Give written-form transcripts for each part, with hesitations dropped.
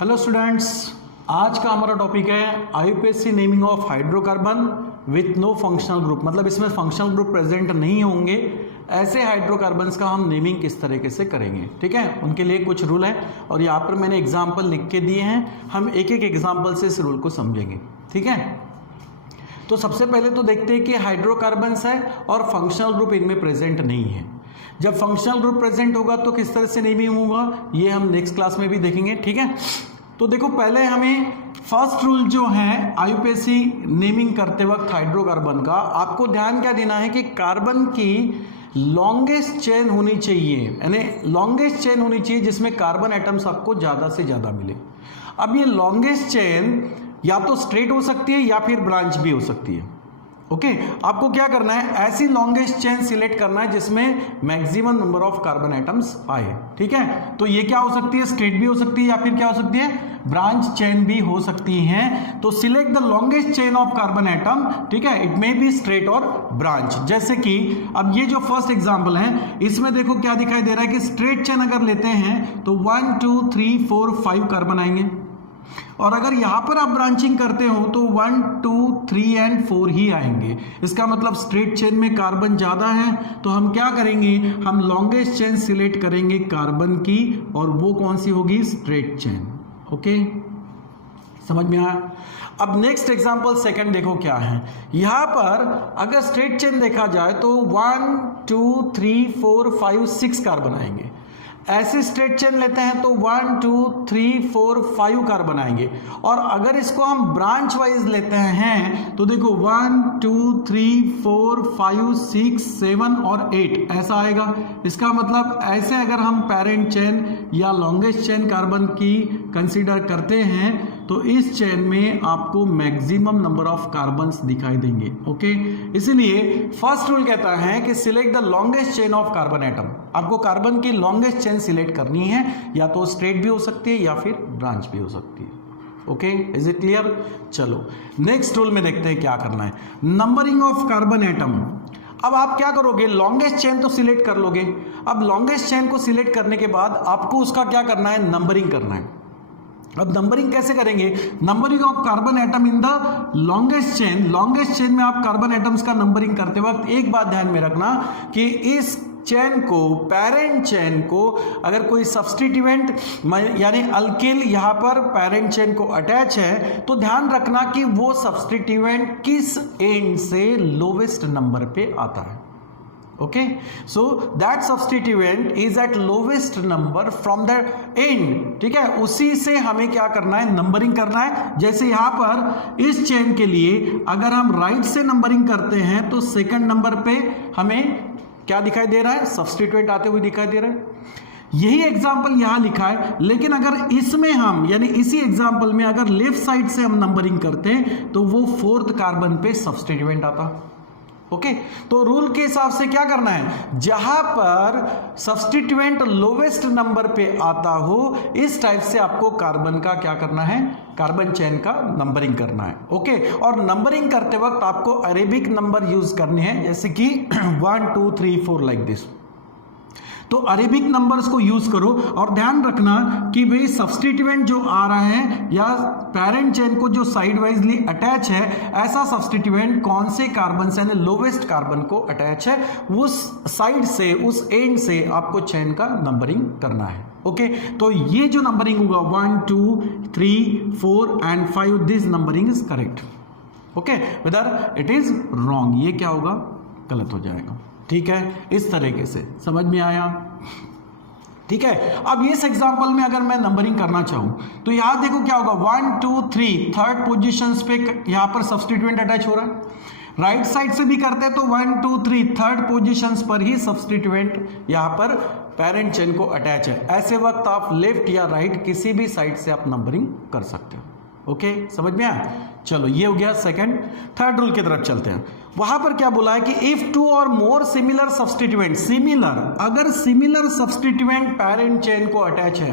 Hello students, आज का हमारा टॉपिक है IUPAC naming of hydrocarbon with no functional group. मतलब इसमें फंक्शनल ग्रुप प्रेजेंट नहीं होंगे, ऐसे हाइड्रोकार्बन्स का हम नेमिंग किस तरीके से करेंगे। ठीक है, उनके लिए कुछ रूल है और यहाँ पर मैंने एग्जाम्पल लिख के दिए हैं। हम एक एक एग्जाम्पल से इस रूल को समझेंगे। ठीक है, तो सबसे पहले तो देखते हैं कि हाइड्रोकार्बन्स है और फंक्शनल ग्रुप इनमें प्रेजेंट नहीं है। जब फंक्शनल ग्रुप प्रेजेंट होगा तो किस तरह से नेमिंग होगा ये हम नेक्स्ट क्लास में भी देखेंगे। ठीक है, तो देखो पहले हमें फर्स्ट रूल जो है आईयूपीएसी नेमिंग करते वक्त हाइड्रोकार्बन का, आपको ध्यान क्या देना है कि कार्बन की लॉन्गेस्ट चेन होनी चाहिए, यानी लॉन्गेस्ट चेन होनी चाहिए जिसमें कार्बन एटम्स आपको ज़्यादा से ज़्यादा मिले। अब ये लॉन्गेस्ट चेन या तो स्ट्रेट हो सकती है या फिर ब्रांच भी हो सकती है। ओके, आपको क्या करना है, ऐसी लॉन्गेस्ट चेन सिलेक्ट करना है जिसमें maximum number of carbon atoms आए। ठीक है, तो ये क्या हो सकती है, स्ट्रेट भी हो सकती है या फिर क्या हो सकती है, ब्रांच चेन भी हो सकती है। तो select the longest chain of carbon atom. ठीक है, इट मे बी स्ट्रेट और ब्रांच। जैसे कि अब ये जो फर्स्ट एग्जांपल है इसमें देखो क्या दिखाई दे रहा है कि स्ट्रेट चेन अगर लेते हैं तो 1 2 3 4 5 कार्बन आएंगे, और अगर यहां पर आप ब्रांचिंग करते हो तो 1 2 3 एंड 4 ही आएंगे। इसका मतलब स्ट्रेट चेन में कार्बन ज्यादा है, तो हम क्या करेंगे, हम लॉन्गेस्ट चेन सिलेक्ट करेंगे कार्बन की, और वो कौन सी होगी, स्ट्रेट चेन। ओके, समझ में आया। अब नेक्स्ट एग्जांपल सेकंड देखो क्या है। यहां पर अगर स्ट्रेट चेन देखा जाए तो 1 2 3 4 5 6 कार्बन आएंगे। ऐसे स्ट्रेट चेन लेते हैं तो 1 2 3 4 5 कार्बन आएंगे, और अगर इसको हम ब्रांच वाइज लेते हैं तो देखो 1 2 3 4 5 6 7 और 8 ऐसा आएगा। इसका मतलब ऐसे अगर हम पेरेंट चेन या लॉन्गेस्ट चेन कार्बन की कंसीडर करते हैं तो इस चेन में आपको मैक्सिमम नंबर ऑफ कार्बन्स दिखाई देंगे। ओके, इसीलिए फर्स्ट रूल कहता है कि select the longest chain of carbon atom. आपको कार्बन की लॉन्गेस्ट चेन सिलेक्ट करनी है, या तो स्ट्रेट भी हो सकती है या फिर ब्रांच भी हो सकती है। Okay, is it clear. चलो नेक्स्ट रूल में देखते हैं क्या करना है, नंबरिंग ऑफ कार्बन एटम। अब आप क्या करोगे, लॉन्गेस्ट चेन तो सिलेक्ट कर लोगे। अब लॉन्गेस्ट चेन को सिलेक्ट करने के बाद आपको उसका क्या करना है, नंबरिंग करना है। अब नंबरिंग कैसे करेंगे, numbering of carbon atom in the longest chain. Longest chain में आप कार्बन एटम्स का नंबरिंग करते वक्त एक बात ध्यान में रखना कि इस चेन को, पेरेंट चेन को, अगर कोई सब्स्टिट्यूएंट यानी अल्किल यहां पर पेरेंट चेन को अटैच है तो ध्यान रखना कि वो सब्स्टिट्यूएंट किस एंड से लोवेस्ट नंबर पे आता है। Okay, so that substituent is at lowest number from the end. ठीक है, उसी से हमें क्या करना है, नंबरिंग करना है। जैसे यहां पर इस चेन के लिए अगर हम राइट से नंबरिंग करते हैं तो सेकंड नंबर पे हमें क्या दिखाई दे रहा है, सब्स्टिट्यूएंट आते हुए दिखाई दे रहा है। यही एग्जाम्पल यहां लिखा है, लेकिन अगर इसमें हम यानी इसी एग्जाम्पल में अगर लेफ्ट साइड से हम नंबरिंग करते हैं तो वो फोर्थ कार्बन पे सब्स्टिट्यूएंट आता। ओके, तो रूल के हिसाब से क्या करना है, जहां पर सब्स्टिट्यूएंट लोवेस्ट नंबर पे आता हो इस टाइप से आपको कार्बन का क्या करना है, कार्बन चेन का नंबरिंग करना है। ओके, और नंबरिंग करते वक्त आपको अरेबिक नंबर यूज करने हैं, जैसे कि 1 2 3 4 लाइक दिस। तो अरेबिक नंबर्स को यूज करो, और ध्यान रखना कि भाई सब्स्टिट्यूएंट जो आ रहा है या पेरेंट चेन को जो साइड वाइजली अटैच है, ऐसा सब्स्टिट्यूएंट कौन से कार्बन से, यानी लोवेस्ट कार्बन को अटैच है, उस साइड से, उस एंड से आपको चेन का नंबरिंग करना है। ओके, तो ये जो नंबरिंग होगा 1 2 3 4 and 5, this numbering is correct. Okay, whether it is wrong, ये क्या होगा, गलत हो जाएगा। ठीक है, इस तरीके से समझ में आया। ठीक है, अब इस एग्जांपल में अगर मैं नंबरिंग करना चाहूं तो यहां देखो क्या होगा, 1 2 3 थर्ड पोजीशंस पे यहां पर सब्स्टिट्यूएंट अटैच हो रहा है। राइट साइड से भी करते हैं तो 1 2 3 थर्ड पोजीशंस पर ही सब्स्टिट्यूएंट यहां पर पेरेंट चेन को अटैच है। ऐसे वक्त आप लेफ्ट या राइट किसी भी साइड से आप नंबरिंग कर सकते हो। ओके, समझ में आया। चलो ये हो गया सेकंड। थर्ड रूल की तरफ चलते हैं। वहां पर क्या बोला है कि इफ 2 और मोर सिमिलर सब्स्टिट्यूएंट, सिमिलर, अगर सिमिलर सब्स्टिट्यूएंट पेरेंट चेन को अटैच है,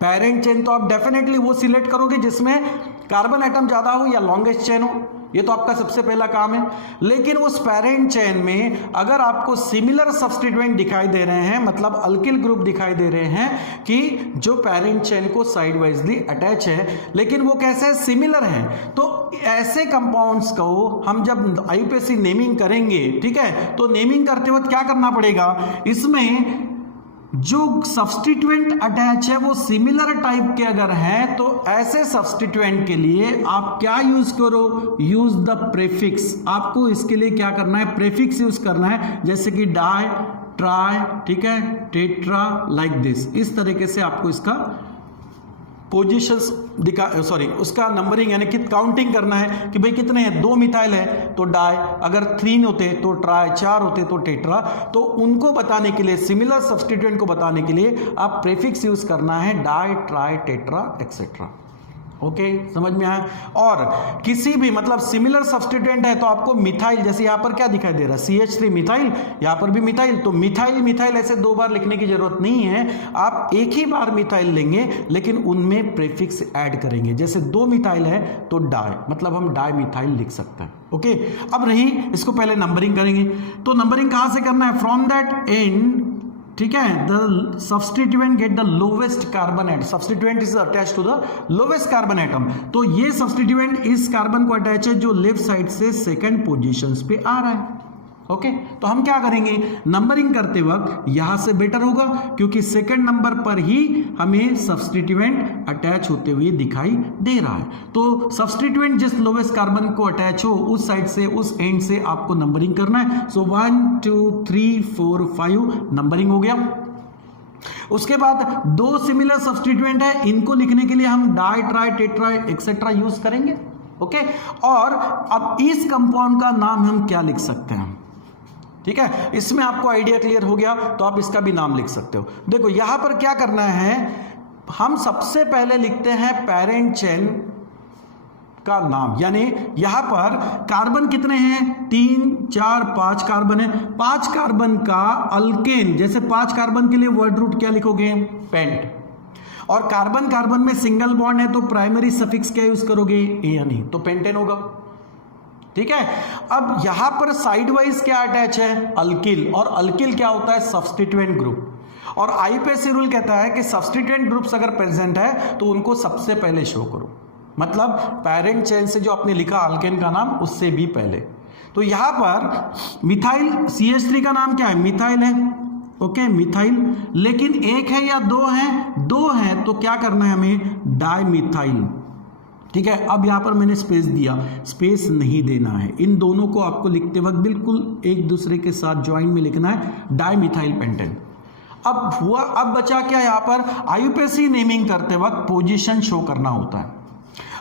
पेरेंट चेन तो आप डेफिनेटली वो सिलेक्ट करोगे जिसमें कार्बन एटम ज्यादा हो या लॉन्गेस्ट चेन हो। ये तो आपका सबसे पहला काम है। लेकिन उस पेरेंट चेन में अगर आपको सिमिलर सब्स्टिट्यूएंट दिखाई दे रहे हैं, मतलब अल्किल ग्रुप दिखाई दे रहे हैं कि जो पेरेंट चेन को साइड वाइजली अटैच है, लेकिन वो कैसे है, सिमिलर है, तो ऐसे कंपाउंड्स को हम जब आईयूपीएसी नेमिंग करेंगे, ठीक है, तो नेमिंग करते वक्त क्या करना पड़ेगा, इसमें जो सब्स्टिट्यूएंट अटैच है वो सिमिलर टाइप के अगर हैं, तो ऐसे सब्स्टिट्यूएंट के लिए आप क्या यूज करो, यूज द प्रीफिक्स। आपको इसके लिए क्या करना है, प्रीफिक्स यूज करना है, जैसे कि डाई, ट्राई, ठीक है, टेट्रा, लाइक दिस। इस तरीके से आपको इसका पोजीशंस उसका नंबरिंग यानी कि काउंटिंग करना है कि भाई कितने हैं, 2 मिथाइल है तो डाई, अगर 3 होते तो ट्राई, 4 होते तो टेट्रा। तो उनको बताने के लिए, सिमिलर सब्स्टिट्यूएंट को बताने के लिए आप प्रीफिक्स यूज करना है, di, tri, tetra, etcetera. Okay, समझ में आया। और किसी भी मतलब सिमिलर सब्स्टिट्यूएंट है तो आपको मिथाइल, जैसे यहां पर क्या दिखाई दे रहा है, CH3 मिथाइल, यहां पर भी मिथाइल, तो मिथाइल मिथाइल ऐसे 2 बार लिखने की जरूरत नहीं है, आप एक ही बार मिथाइल लेंगे लेकिन उनमें प्रीफिक्स ऐड करेंगे। जैसे 2 मिथाइल है तो डाई, मतलब हम डाई मिथाइल लिख सकते हैं। ओके, अब रही इसको पहले नंबरिंग करेंगे, तो नंबरिंग कहां से करना है, फ्रॉम दैट एंड, ठीक है, the substituent get the lowest carbon atom, substituent is attached to the lowest carbon atom, तो ये सब्स्टिट्यूएंट इस कार्बन को अटैच है जो लेफ्ट साइड से सेकंड पोजीशंस पे आ रहा है। ओके, तो हम क्या करेंगे, नंबरिंग करते वक्त यहां से बेटर होगा क्योंकि सेकंड नंबर पर ही हमें सब्स्टिट्यूएंट अटैच होते हुए दिखाई दे रहा है। तो सब्स्टिट्यूएंट जिस लोवेस्ट कार्बन को अटैच हो उस साइड से, उस एंड से आपको नंबरिंग करना है। सो 1 2 3 4 5 नंबरिंग हो गया। उसके बाद 2 सिमिलर सब्स्टिट्यूएंट है, इनको लिखने के लिए हम di, tri, tetra, etcetera use करेंगे। ओके, और अब इस कंपाउंड का नाम हम क्या लिख सकते हैं, ठीक है, इसमें आपको आइडिया क्लियर हो गया तो आप इसका भी नाम लिख सकते हो। देखो यहां पर क्या करना है, हम सबसे पहले लिखते हैं पेरेंट चेन का नाम, यानी यहां पर कार्बन कितने हैं, 3 4 5 कार्बन है, 5 कार्बन का अल्केन, जैसे 5 कार्बन के लिए वर्ड रूट क्या लिखोगे, पेंट, और कार्बन कार्बन में सिंगल बॉन्ड है तो प्राइमरी सफिक्स क्या यूज करोगे, एन, तो पेंटेन होगा। ठीक है, अब यहां पर साइड वाइज क्या अटैच है, अल्किल, और अल्किल क्या होता है, सब्स्टिट्यूएंट ग्रुप। और आईयूपीएसी रूल कहता है कि सब्स्टिट्यूएंट ग्रुप्स अगर प्रेजेंट है तो उनको सबसे पहले शो करो, मतलब पेरेंट चेन से जो आपने लिखा अल्केन का नाम उससे भी पहले। तो यहां पर मिथाइल CH3 का नाम क्या है, मिथाइल है। ओके, मिथाइल, लेकिन एक है या 2 है, 2 है तो क्या करना है हमें, डाई मिथाइल। ठीक है, अब यहां पर मैंने स्पेस दिया, स्पेस नहीं देना है, इन दोनों को आपको लिखते वक्त बिल्कुल एक दूसरे के साथ ज्वाइन में लिखना है, डाई मिथाइल पेंटेन। अब बचा क्या, यहां पर आईयूपीएसी नेमिंग करते वक्त पोजीशन शो करना होता है।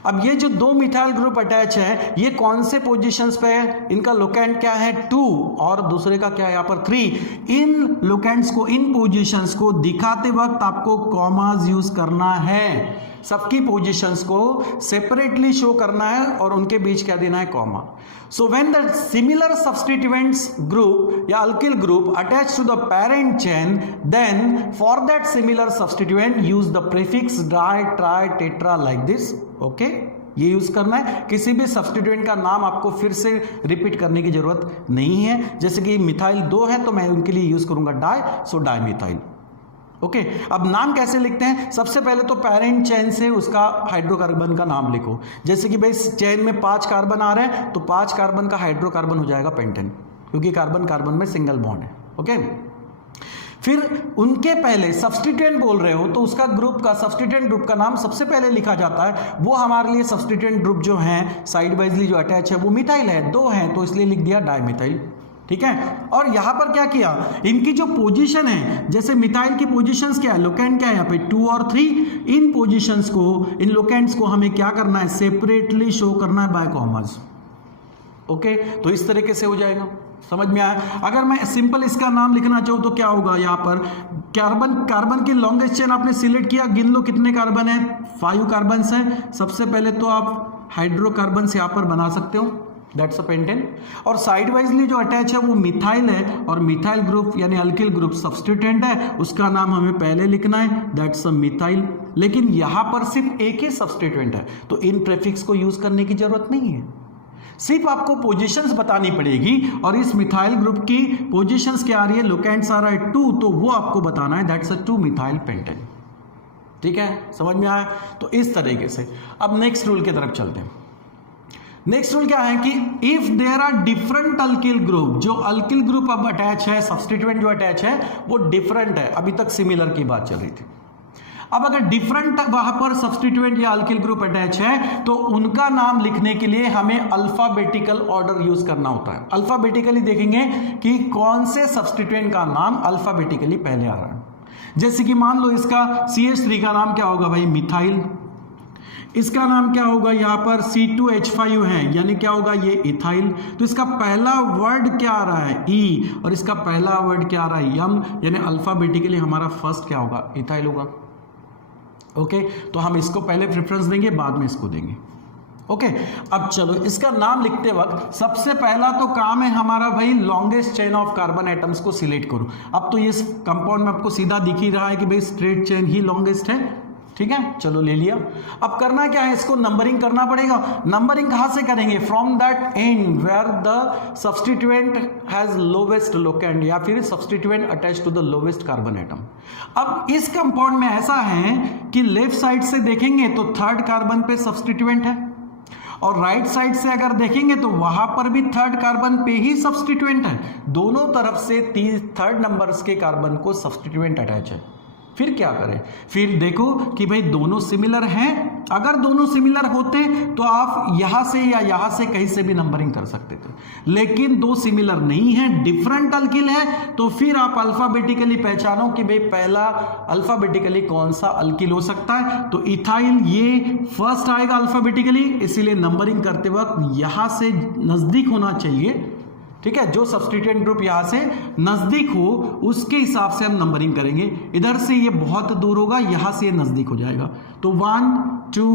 अब ये जो 2 मिथाइल ग्रुप अटैच है, ये कौन से पोजीशंस पे है, इनका लोकेंट क्या है 2 और दूसरे का क्या है यहाँ पर 3। इन लोकेंट्स को, इन पोजीशंस को दिखाते वक्त आपको कॉमास यूज करना है, सबकी पोजीशंस को सेपरेटली शो करना है और उनके बीच क्या देना है, comma. So when the similar substituents group या alkyl group attach to the parent chain, then for that similar substituent use the prefix di, tri, tetra, like this. Okay, ये यूज करना है, किसी भी सब्स्टिट्यूएंट का नाम आपको फिर से रिपीट करने की जरूरत नहीं है। जैसे कि मिथाइल 2 है तो मैं उनके लिए यूज करूंगा डाई, सो डाई मिथाइल। ओके, अब नाम कैसे लिखते हैं, सबसे पहले तो पेरेंट चेन से उसका हाइड्रोकार्बन का नाम लिखो। जैसे कि भाई चेन में 5 कार्बन आ रहे हैं तो 5 कार्बन का हाइड्रोकार्बन हो जाएगा पेंटेन, क्योंकि कार्बन कार्बन में सिंगल बॉन्ड है। ओके, फिर उनके पहले सब्स्टिट्यूएंट बोल रहे हो तो उसका ग्रुप का, सब्स्टिट्यूएंट ग्रुप का नाम सबसे पहले लिखा जाता है। वो हमारे लिए सब्स्टिट्यूएंट ग्रुप जो है साइड वाइजली जो अटैच है वो मिथाइल है, 2 है तो इसलिए लिख दिया डाइमिथाइल। ठीक है, और यहां पर क्या किया, इनकी जो पोजीशन है, जैसे मिथाइल की पोजीशंस क्या है, लोकेंट क्या है यहाँ पे 2 और 3, इन पोजीशंस को, इन लोकेंट्स को हमें क्या करना है, सेपरेटली शो करना है बाय कॉमास। ओके, तो इस तरीके से हो जाएगा, समझ में आया। अगर मैं सिंपल इसका नाम लिखना चाहूं तो क्या होगा, यहां पर कार्बन की लॉन्गेस्ट चेन आपने सिलेक्ट किया, गिन लो कितने कार्बन है, 5 कार्बन है। सबसे पहले तो आप हाइड्रोकार्बन से यहां पर बना सकते हो, दैट्स अ पेंटेन। और साइड वाइजली जो अटैच है वो मिथाइल है, और मिथाइल ग्रुप यानी अल्किल ग्रुप सब्स्टिट्यूएंट है, उसका नाम हमें पहले लिखना है, दैट्स अ मिथाइल। लेकिन यहां पर सिर्फ एक ही सब्स्टिट्यूएंट है तो इन प्रीफिक्स को यूज करने की जरूरत नहीं है। सिर्फ आपको पोजीशंस बतानी पड़ेगी और इस मिथाइल ग्रुप की पोजीशंस क्या आ रही है, लोकेंट्स आ रहा है 2, तो वो आपको बताना है, दैट्स अ 2 मिथाइल पेंटेन। ठीक है, समझ में आया? तो इस तरीके से अब नेक्स्ट रूल की तरफ चलते हैं। नेक्स्ट रूल क्या है कि if there are different alkyl group, जो अल्किल ग्रुप अब अटैच है, सब्स्टिट्यूएंट जो अटैच है वो डिफरेंट है, अभी तक सिमिलर की बात चल रही थी। अब अगर डिफरेंट वहां पर सब्स्टिट्यूएंट या अल्किल ग्रुप अटैच है तो उनका नाम लिखने के लिए हमें अल्फाबेटिकल ऑर्डर यूज करना होता है। अल्फाबेटिकली देखेंगे कि कौन से सब्स्टिट्यूएंट का नाम अल्फाबेटिकली पहले आ रहा है। जैसे कि मान लो इसका CH3 का नाम क्या होगा भाई, मिथाइल। इसका नाम क्या होगा, यहां पर C2H5 है, यानी क्या होगा, ये इथाइल। तो इसका पहला वर्ड क्या आ रहा है, E, और इसका पहला वर्ड क्या आ रहा है, यम, यानी अल्फाबेटिकली हमारा फर्स्ट क्या होगा, इथाइल होगा। ओके, तो हम इसको पहले प्रेफरेंस देंगे, बाद में इसको देंगे। ओके, अब चलो इसका नाम लिखते वक्त सबसे पहला तो काम है हमारा भाई longest chain of carbon atoms को सिलेक्ट करो। अब तो इस कंपाउंड में आपको सीधा दिख ही रहा है कि भाई स्ट्रेट चेन ही लॉन्गेस्ट है। ठीक है, चलो ले लिया। अब करना क्या है, इसको नंबरिंग करना पड़ेगा। नंबरिंग कहां से करेंगे, from that end where the substituent has lowest locant, या फिर substituent attach to the lowest carbon atom. अब इस कंपाउंड में ऐसा है कि लेफ्ट साइड से देखेंगे तो थर्ड कार्बन पे सब्स्टिट्यूएंट है, और राइट साइड से अगर देखेंगे तो वहां पर भी थर्ड कार्बन पे ही सब्स्टिट्यूएंट है। दोनों तरफ से थर्ड नंबर्स के कार्बन को सब्स्टिट्यूएंट अटैच है। फिर क्या करें, फिर देखो कि भाई दोनों सिमिलर हैं। अगर दोनों सिमिलर होते तो आप यहां से या यहां से कहीं से भी नंबरिंग कर सकते थे, लेकिन दो सिमिलर नहीं है, डिफरेंट अल्किल है, तो फिर आप अल्फाबेटिकली पहचानो कि भाई पहला अल्फाबेटिकली कौन सा अल्किल हो सकता है। तो इथाइल ये फर्स्ट आएगा अल्फाबेटिकली, इसीलिए नंबरिंग करते वक्त यहां से नजदीक होना चाहिए। ठीक है, जो सब्स्टिट्यूएंट ग्रुप यहां से नजदीक हो उसके हिसाब से हम नंबरिंग करेंगे। इधर से ये बहुत दूर होगा, यहां से ये नजदीक हो जाएगा। तो 1 2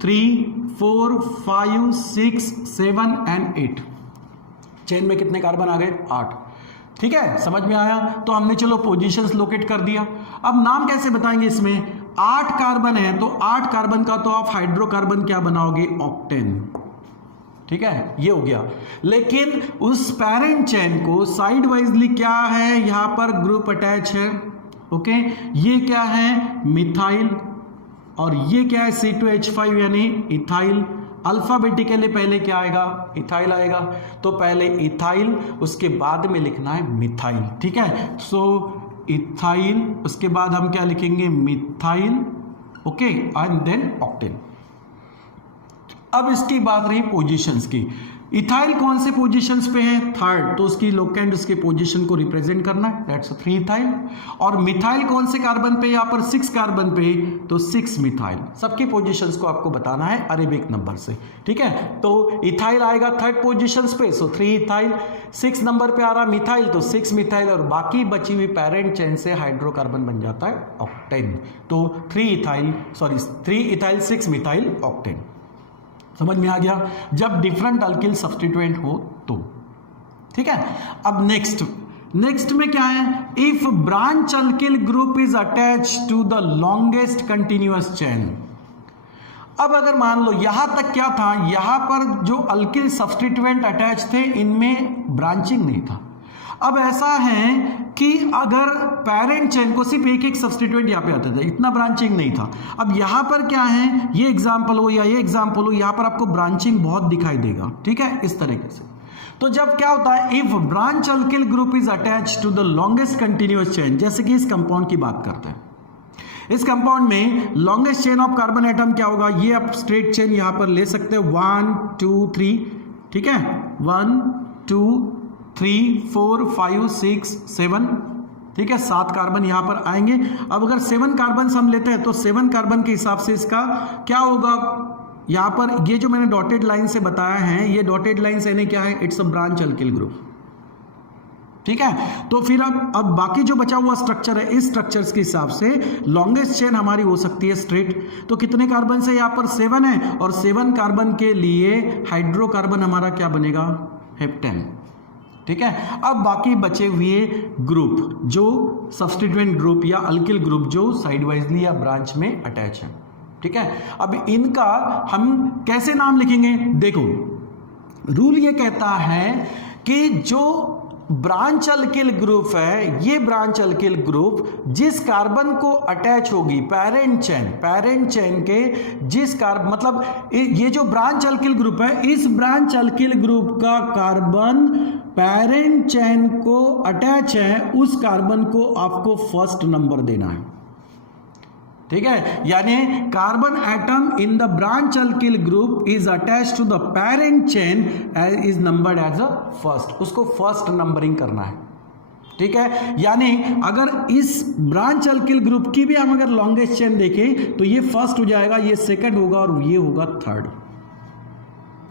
3 4 5 6 7 एंड 8, चेन में कितने कार्बन आ गए, 8। ठीक है, समझ में आया? तो हमने चलो पोजीशंस लोकेट कर दिया। अब नाम कैसे बताएंगे, इसमें 8 कार्बन है तो 8 कार्बन का तो आप हाइड्रोकार्बन क्या बनाओगे, ऑक्टेन। ठीक है, ये हो गया। लेकिन उस पेरेंट चेन को साइड वाइजली क्या है, यहां पर ग्रुप अटैच है। ओके, ये क्या है, मिथाइल, और ये क्या है, C2H5 यानी इथाइल। अल्फाबेटिकली पहले क्या आएगा, इथाइल आएगा। तो पहले इथाइल, उसके बाद में लिखना है मिथाइल। ठीक है, सो इथाइल, उसके बाद हम क्या लिखेंगे, methyl. Okay, and then octane. अब इसकी बात रही पोजीशंस की। इथाइल कौन से पोजीशंस पे है, थर्ड, तो उसकी लोकेंट उसके पोजीशन को रिप्रेजेंट करना है, दैट्स 3 इथाइल। और मिथाइल कौन से कार्बन पे, यहां पर 6 कार्बन पे, तो 6 मिथाइल। सबकी पोजीशंस को आपको बताना है अरेबिक नंबर से। ठीक है, तो इथाइल आएगा थर्ड पोजीशंस पे, सो 3 इथाइल। 6 नंबर पे आ रहा मिथाइल, तो 6 मिथाइल, और बाकी बची हुई पेरेंट चेन से हाइड्रोकार्बन बन जाता है ऑक्टेन। तो 3 इथाइल 6 मिथाइल ऑक्टेन। समझ में आ गया, जब डिफरेंट अल्किल सब्स्टिट्यूएंट हो तो। ठीक है, अब नेक्स्ट में क्या है, if branch alkyl group is attach to the longest continuous chain. अब अगर मान लो यहां तक क्या था, यहां पर जो अल्किल सब्स्टिट्यूएंट अटैच थे इनमें ब्रांचिंग नहीं था। अब ऐसा है कि अगर पेरेंट चेन को सिर्फ एक सब्स्टिट्यूएंट यहां पे आता था, इतना ब्रांचिंग नहीं था। अब यहां पर क्या है, ये एग्जांपल हो या ये एग्जांपल हो, यहां पर आपको ब्रांचिंग बहुत दिखाई देगा। ठीक है, इस तरीके से। तो जब क्या होता है, if branch alkyl group is attach to the longest continuous chain, जैसे कि इस कंपाउंड की बात करते हैं। इस कंपाउंड में longest chain of carbon atom क्या होगा, ये आप स्ट्रेट चेन यहां पर ले सकते हो, 1 2 3। ठीक है, 1 2 3 4 5 6 7। ठीक है, 7 कार्बन यहां पर आएंगे। अब अगर 7 कार्बन हम लेते हैं तो 7 कार्बन के हिसाब से इसका क्या होगा, यहां पर ये जो मैंने डॉटेड लाइन से बताया है, ये डॉटेड लाइन से यानी क्या है, it's a branch alkyl group. ठीक है, तो फिर अब बाकी जो बचा हुआ स्ट्रक्चर है, इस स्ट्रक्चर्स के हिसाब से लॉन्गेस्ट चेन हमारी हो सकती है स्ट्रेट। तो कितने कार्बन से, यहां पर 7 है, और 7 कार्बन के लिए हाइड्रोकार्बन हमारा क्या बनेगा, हेप्टेन। ठीक है, अब बाकी बचे हुए ग्रुप जो सब्स्टिट्यूएंट ग्रुप या अल्किल ग्रुप जो साइड वाइजली या ब्रांच में अटैच है। ठीक है, अब इनका हम कैसे नाम लिखेंगे, देखो रूल ये कहता है कि जो ब्रांच अल्किल ग्रुप है, ये ब्रांच अल्किल ग्रुप जिस कार्बन को अटैच होगी पैरेंट चेन के जिस कार्बन, मतलब ये जो ब्रांच अल्किल ग्रुप है, इस ब्रांच अल्किल ग्रुप का कार्बन पैरेंट चेन को अटैच है, उस कार्बन को आपको फर्स्ट नंबर देना है। ठीक है, यानी carbon atom in the branch alkyl group is attached to the parent chain is numbered as a first, उसको फर्स्ट नंबरिंग करना है। ठीक है, यानी अगर इस ब्रांच अल्किल ग्रुप की भी हम अगर लॉन्गेस्ट चेन देखें तो ये फर्स्ट हो जाएगा, ये सेकंड होगा और ये होगा थर्ड।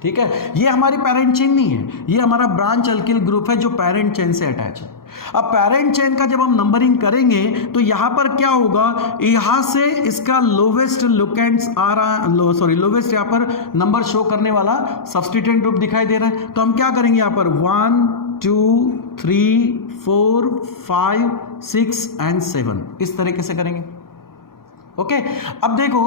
ठीक है, ये हमारी पेरेंट चेन नहीं है, ये हमारा ब्रांच अल्किल ग्रुप है जो पेरेंट चेन से अटैच है। अब पेरेंट चेन का जब हम नंबरिंग करेंगे तो यहां पर क्या होगा, यहां से इसका लोवेस्ट लोकेंट्स आ रहा, लोवेस्ट यहां पर नंबर शो करने वाला सब्स्टिट्यूएंट ग्रुप दिखाई दे रहा है। तो हम क्या करेंगे, यहां पर 1 2 3 4 5 6 एंड 7 इस तरीके से करेंगे। ओके, अब देखो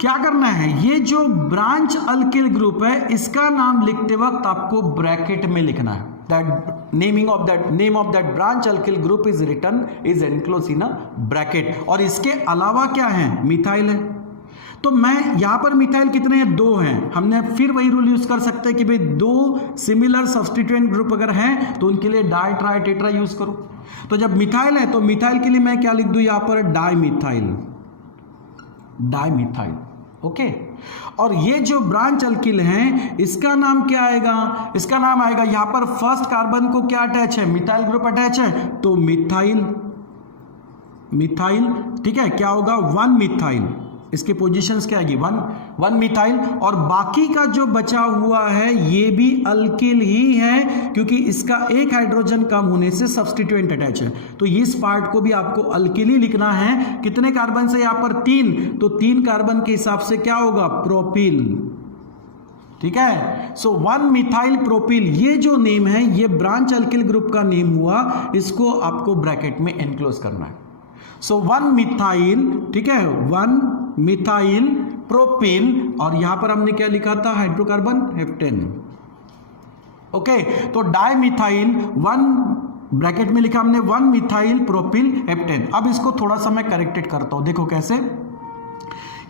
क्या करना है, ये जो ब्रांच अल्किल ग्रुप है इसका नाम लिखते वक्त आपको ब्रैकेट में लिखना है। That name of that branch alkyl group is written is enclose in a bracket. और इसके अलावा क्या है, मिथाइल है। तो मैं यहां पर मिथाइल कितने हैं, 2 हैं। हमने फिर वही रूल यूज कर सकते हैं कि भाई 2 सिमिलर सब्स्टिट्यूएंट ग्रुप अगर हैं तो उनके लिए डाई ट्राई टेट्रा यूज करो। तो जब मिथाइल है तो मिथाइल के लिए मैं क्या लिख दूं, यहां पर डाइमिथाइल। ओके, और ये जो ब्रांच अल्किल हैं इसका नाम क्या आएगा, इसका नाम आएगा, यहां पर फर्स्ट कार्बन को क्या अटैच है, मिथाइल ग्रुप अटैच है, तो मिथाइल। ठीक है, क्या होगा, 1 मिथाइल। इसकी पोजीशंस क्या आएगी, 1 मिथाइल। और बाकी का जो बचा हुआ है ये भी अल्किल ही है, क्योंकि इसका एक हाइड्रोजन कम होने से सब्स्टिट्यूएंट अटैच है। तो इस पार्ट को भी आपको अल्किल ही लिखना है। कितने कार्बन से, यहां पर 3, तो 3 कार्बन के हिसाब से क्या होगा, प्रोपिल। ठीक है, सो 1 मिथाइल प्रोपिल, ये जो नेम है ये ब्रांच अल्किल ग्रुप का नेम हुआ, इसको आपको ब्रैकेट में एनक्लोज करना है। सो 1 मिथाइल, ठीक है, 1 मिथाइल प्रोपिल, और यहां पर हमने क्या लिखा था, हाइड्रोकार्बन हेप्टेन। ओके, तो डाइमिथाइल 1 ब्रैकेट में लिखा हमने 1 मिथाइल प्रोपिल हेप्टेन। अब इसको थोड़ा सा मैं करेक्टेड करता हूं, देखो कैसे।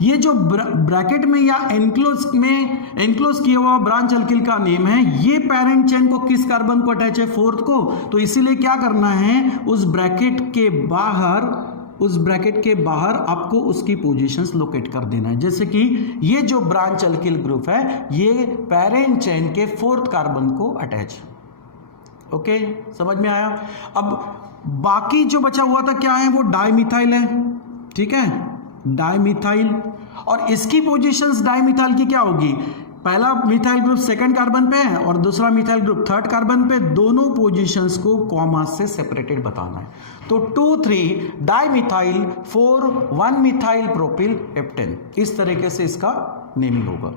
ये जो ब्रैकेट में या एनक्लोज किया हुआ ब्रांच अल्किल का नेम है, ये पेरेंट चेन को किस कार्बन को अटैच है, 4th को। तो इसीलिए क्या करना है, उस ब्रैकेट के बाहर आपको उसकी पोजीशंस लोकेट कर देना है। जैसे कि ये जो ब्रांच अल्किल ग्रुप है ये पेरेंट चेन के 4th कार्बन को अटैच। ओके, समझ में आया। अब बाकी जो बचा हुआ था क्या है, वो डाइमिथाइल है। ठीक है, डाइमिथाइल, और इसकी पोजीशंस डाइमिथाइल की क्या होगी, पहला मिथाइल ग्रुप 2nd कार्बन पे है और दूसरा मिथाइल ग्रुप 3rd कार्बन पे, दोनों पोजीशंस को कॉमा से सेपरेटेड बताना है। तो 2 3 डाइमिथाइल 4 1 मिथाइल प्रोपिल हेप्टेन, इस तरीके से इसका नेमिंग होगा।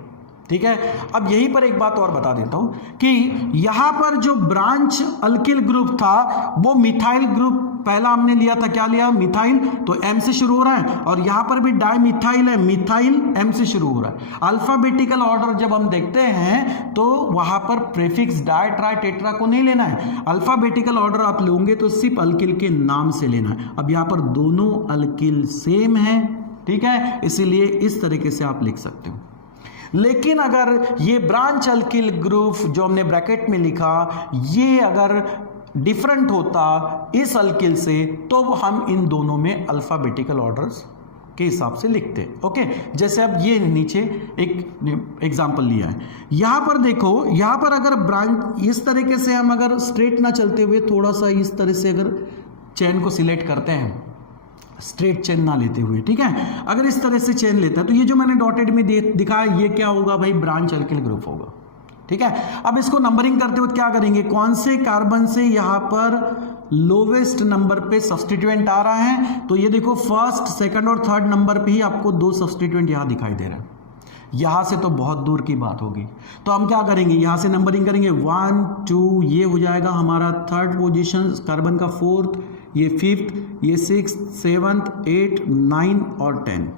ठीक है, अब यहीं पर एक बात और बता देता हूं कि यहां पर जो ब्रांच अल्किल ग्रुप था वो मिथाइल ग्रुप पहला हमने लिया था, क्या लिया, मिथाइल, तो M से शुरू हो रहा है, और यहां पर भी डाइमिथाइल है, मिथाइल M से शुरू हो रहा है। अल्फाबेटिकल ऑर्डर जब हम देखते हैं तो वहां पर प्रीफिक्स डाई ट्राई टेट्रा को नहीं लेना है, अल्फाबेटिकल ऑर्डर आप लोगे तो सिर्फ अल्किल के नाम से लेना है। अब यहां पर दोनों अल्किल सेम है, ठीक है, इसीलिए इस तरीके से आप लिख सकते हो। लेकिन अगर ये ब्रांच अल्किल ग्रुप जो हमने ब्रैकेट में लिखा, ये अगर डिफरेंट होता इस अल्किल से, तो हम इन दोनों में अल्फाबेटिकल ऑर्डर्स के हिसाब से लिखते हैं। ओके, जैसे अब ये नीचे एक एग्जांपल लिया है, यहां पर देखो, यहां पर अगर ब्रांच इस तरीके से हम अगर स्ट्रेट ना चलते हुए थोड़ा सा इस तरह से अगर चेन को सिलेक्ट करते हैं, स्ट्रेट चेन ना लेते हुए, ठीक है, अगर इस तरह से चेन लेता है तो ये जो मैंने डॉटेड में दिखाया ये क्या होगा भाई, ब्रांच अल्किल ग्रुप होगा। ठीक है, अब इसको नंबरिंग करते हुए क्या करेंगे, कौन से कार्बन से यहां पर लोवेस्ट नंबर पे सब्स्टिट्यूएंट आ रहा है, तो ये देखो 1st 2nd और 3rd नंबर पे ही आपको 2 सब्स्टिट्यूएंट यहां दिखाई दे रहा है। यहां से तो बहुत दूर की बात होगी, तो हम क्या करेंगे, यहां से नंबरिंग करेंगे 1 2, ये हो जाएगा हमारा 3rd पोजीशन कार्बन का, 4th, ये 5th, ये 6th 7th 8th 9 और 10।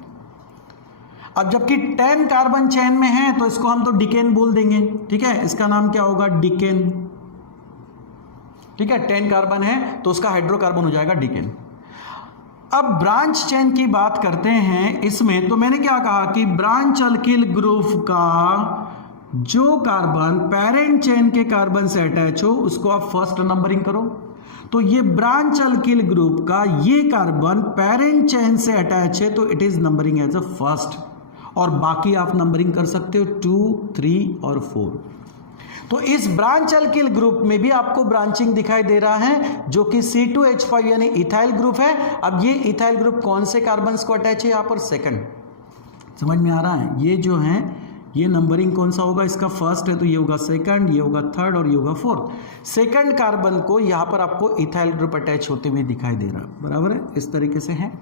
अब जबकि 10 कार्बन चेन में है तो इसको हम तो डिकेन बोल देंगे, ठीक है, इसका नाम क्या होगा, डिकेन, ठीक है, 10 कार्बन है तो उसका हाइड्रोकार्बन हो जाएगा डिकेन। अब ब्रांच चेन की बात करते हैं इसमें, तो मैंने क्या कहा कि ब्रांच अल्किल ग्रुप का जो कार्बन पेरेंट चेन के कार्बन से अटैच हो उसको आप फर्स्ट नंबरिंग करो। तो ये ब्रांच अल्किल ग्रुप का ये कार्बन पेरेंट चेन से अटैच है तो it is numbering as a first, और बाकी आप नंबरिंग कर सकते हो 2, 3 और 4। तो इस ब्रांच अल्किल ग्रुप में भी आपको ब्रांचिंग दिखाई दे रहा है जो कि C2H5 यानी इथाइल ग्रुप है। अब ये इथाइल ग्रुप कौन से कार्बन्स को अटैच है, यहां पर सेकंड, समझ में आ रहा है, ये जो है ये नंबरिंग कौन सा होगा, इसका फर्स्ट है तो ये होगा सेकंड, ये होगा थर्ड और ये होगा फोर्थ। सेकंड कार्बन को यहां पर आपको इथाइल ग्रुप अटैच होते हुए दिखाई दे रहा है, बराबर है, इस तरीके से है।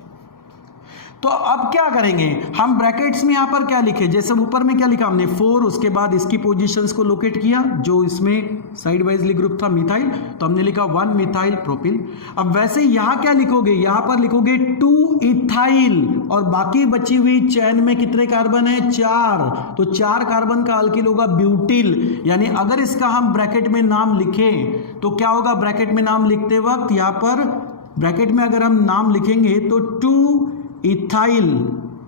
तो अब क्या करेंगे हम, ब्रैकेट्स में यहां पर क्या लिखे, जैसे ऊपर में क्या लिखा हमने 4, उसके बाद इसकी पोजीशंस को लोकेट किया, जो इसमें साइड वाइजली ग्रुप था मिथाइल, तो हमने लिखा 1 मिथाइल प्रोपिल। अब वैसे यहां क्या लिखोगे, यहां पर लिखोगे 2 इथाइल, और बाकी बची हुई चैन में कितने कार्बन है, 4, तो 4 कार्बन का अल्किल होगा ब्यूटिल। यानी अगर इसका हम ब्रैकेट में नाम लिखें तो क्या होगा, ब्रैकेट में नाम लिखते वक्त यहां पर ब्रैकेट में अगर हम नाम लिखेंगे तो 2 इथाइल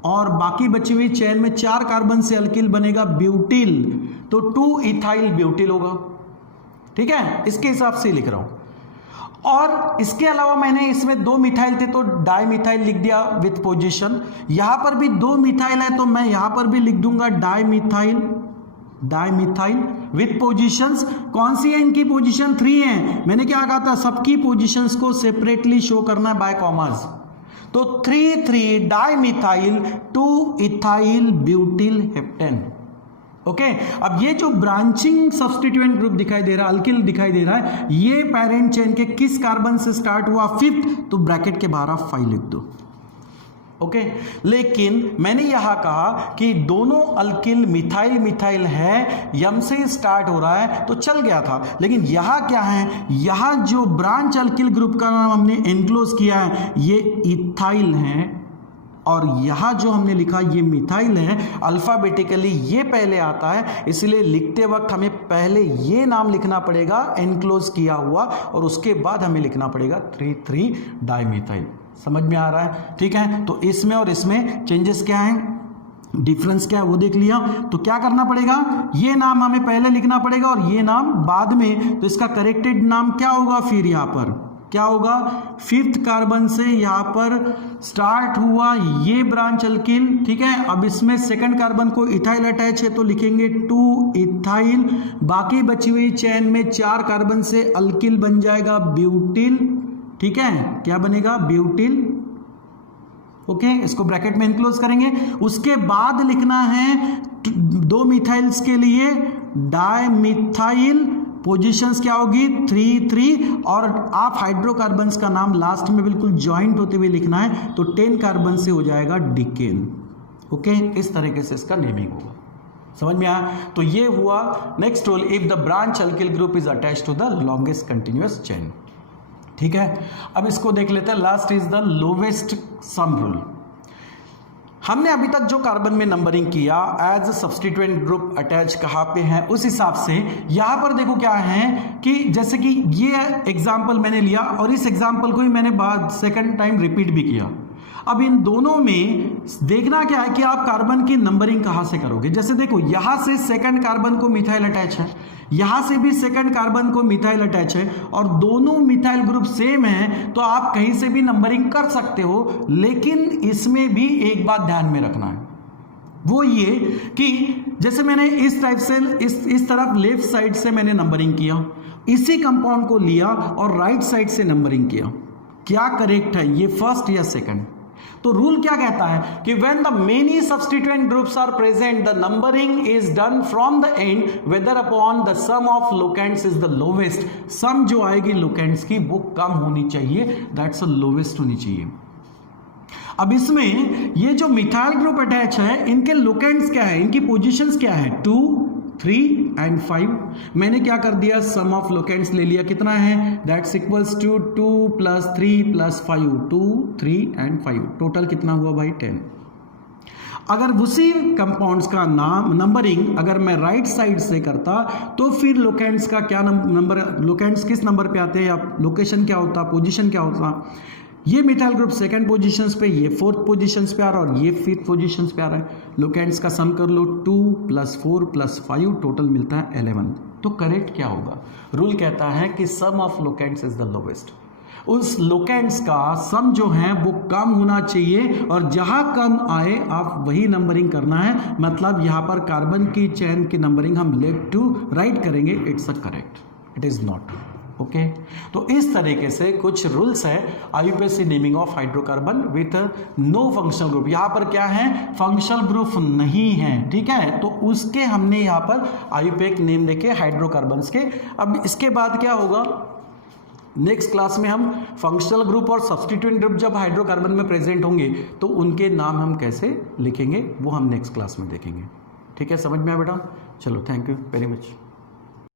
और बाकी बची हुई चेन में 4 कार्बन से अल्किल बनेगा ब्यूटिल, तो 2 इथाइल ब्यूटिल होगा, ठीक है, इसके हिसाब से लिख रहा हूं। और इसके अलावा मैंने इसमें 2 मिथाइल थे तो डाई मिथाइल लिख दिया विथ पोजीशन, यहां पर भी 2 मिथाइल है तो मैं यहां पर भी लिख दूंगा डाई मिथाइल विथ पोजीशंस। कौन सी है इनकी पोजीशन, 3 है। मैंने क्या कहा था, सबकी पोजीशंस को सेपरेटली शो करना है बाय कॉमास, तो 3 di methyl 2 ethyl butyl heptane. Okay, अब ये जो ब्रांचिंग सब्स्टिट्यूएंट ग्रुप दिखाई दे रहा है, अल्किल दिखाई दे रहा है, ये पेरेंट चेन के किस कार्बन से स्टार्ट हुआ, 5th, तो ब्रैकेट के बाहर आप 5 लिख दो। ओके, लेकिन मैंने यहां कहा कि दोनों अल्किल मिथाइल है, यम से स्टार्ट हो रहा है तो चल गया था, लेकिन यहां क्या है, यहां जो ब्रांच अल्किल ग्रुप का नाम हमने एनक्लोज किया है ये इथाइल है, और यहां जो हमने लिखा ये मिथाइल है। अल्फाबेटिकली ये पहले आता है, इसलिए लिखते वक्त हमें पहले ये नाम लिखना पड़ेगा एनक्लोज किया हुआ, और उसके बाद हमें लिखना पड़ेगा 3 डाईमिथाइल। समझ में आ रहा है, ठीक है। तो इसमें और इसमें चेंजेस क्या हैं, डिफरेंस क्या है वो देख लिया। तो क्या करना पड़ेगा, ये नाम हमें पहले लिखना पड़ेगा और ये नाम बाद में। तो इसका करेक्टेड नाम क्या होगा, फिर यहाँ पर क्या होगा, 5th कार्बन से यहाँ पर स्टार्ट हुआ ये ब्रांच अल्किल, ठीक है। अब इसमें 2nd कार्बन को इथाइल अटैच है तो लिखेंगे 2 इथाइल, बाकी बची हुई चेन में 4 कार्बन से अल्किल बन जाएगा ब्यूटिल, ठीक है। क्या बनेगा, ब्यूटिल। ओके, इसको ब्रैकेट में इनक्लोज करेंगे। उसके बाद लिखना है 2 मिथाइल्स के लिए डाईमिथाइल, पोजीशंस क्या होगी 3, और आप हाइड्रोकार्बन्स का नाम लास्ट में बिल्कुल ज्वाइंट होते हुए लिखना है, तो 10 कार्बन से हो जाएगा डिकेन। ओके, इस तरीके से इसका नेमिंग होगा। समझ में आया। तो ये हुआ next rule, if the branch alkyl group is attached to the longest continuous chain, ठीक है। अब इसको देख लेते हैं, last is the lowest sum rule. हमने अभी तक जो कार्बन में नंबरिंग किया एज सब्स्टिट्यूएंट ग्रुप अटैच कहाँ पे है, उस हिसाब से यहां पर देखो क्या है कि जैसे कि ये एग्जांपल मैंने लिया और इस एग्जांपल को ही मैंने बाद सेकंड टाइम रिपीट भी किया। अब इन दोनों में देखना क्या है कि आप कार्बन की नंबरिंग कहां से करोगे। जैसे देखो यहां से 2nd कार्बन को मिथाइल अटैच है, यहां से भी 2nd कार्बन को मिथाइल अटैच है, और दोनों मिथाइल ग्रुप सेम है, तो आप कहीं से भी नंबरिंग कर सकते हो। लेकिन इसमें भी एक बात ध्यान में रखना है, वो ये कि जैसे मैंने इस टाइप से इस तरफ लेफ्ट साइड से मैंने नंबरिंग किया, इसी कंपाउंड को लिया और राइट साइड से नंबरिंग किया, क्या करेक्ट है, ये फर्स्ट या सेकंड। तो रूल क्या कहता है कि when the many substituent groups are present, the numbering is done from the end whether upon the sum of locants is the lowest। sum जो आएगी locants की वो कम होनी चाहिए, that's the lowest होनी चाहिए। अब इसमें ये जो मिथाइल ग्रुप अटैच है, इनके लोकेंट्स क्या है, इनकी पोजीशंस क्या है, 2, 3 एंड 5। मैंने क्या कर दिया, सम ऑफ लोकेंट्स ले लिया, कितना है, that's equals to 2 + 3 + 5, 2, 3 and 5, total कितना हुआ भाई 10। अगर उसी कंपाउंड्स का नाम नंबरिंग अगर मैं राइट साइड से करता तो फिर लोकेंट्स का क्या नंबर, लोकेंट्स किस नंबर पे आते हैं या लोकेशन क्या होता, पोजीशन क्या होता। ये मिथाइल ग्रुप सेकंड पोजीशंस पे, ये फोर्थ पोजीशंस पे आ रहा है और ये फिफ्थ पोजीशंस पे आ रहा है। लोकेंट्स का सम कर लो, 2 + 4 + 5 टोटल मिलता है 11। तो करेक्ट क्या होगा? रूल कहता है कि sum of locants is the lowest. उस लोकेंट्स का सम जो है वो कम होना चाहिए और जहां कम आए आप वही नंबरिंग करना है। मतलब यहां पर कार्बन की चेन की नंबरिंग हम लेफ्ट टू राइट करेंगे, it's a correct, it is not. Okay, तो इस तरीके से कुछ रूल्स है IUPAC naming of hydrocarbon with no functional group. यहां पर क्या है? फंक्शनल ग्रुप नहीं है, ठीक है, तो उसके हमने यहां पर आईयूपीएक नेम देखे हाइड्रोकार्बन्स के। अब इसके बाद क्या होगा, नेक्स्ट क्लास में हम फंक्शनल ग्रुप और सब्स्टिट्यूएंट ग्रुप जब हाइड्रोकार्बन में प्रेजेंट होंगे तो उनके नाम हम कैसे लिखेंगे वो हम नेक्स्ट क्लास में देखेंगे। ठीक है, समझ में आया बेटा? चलो, थैंक यू वेरी मच।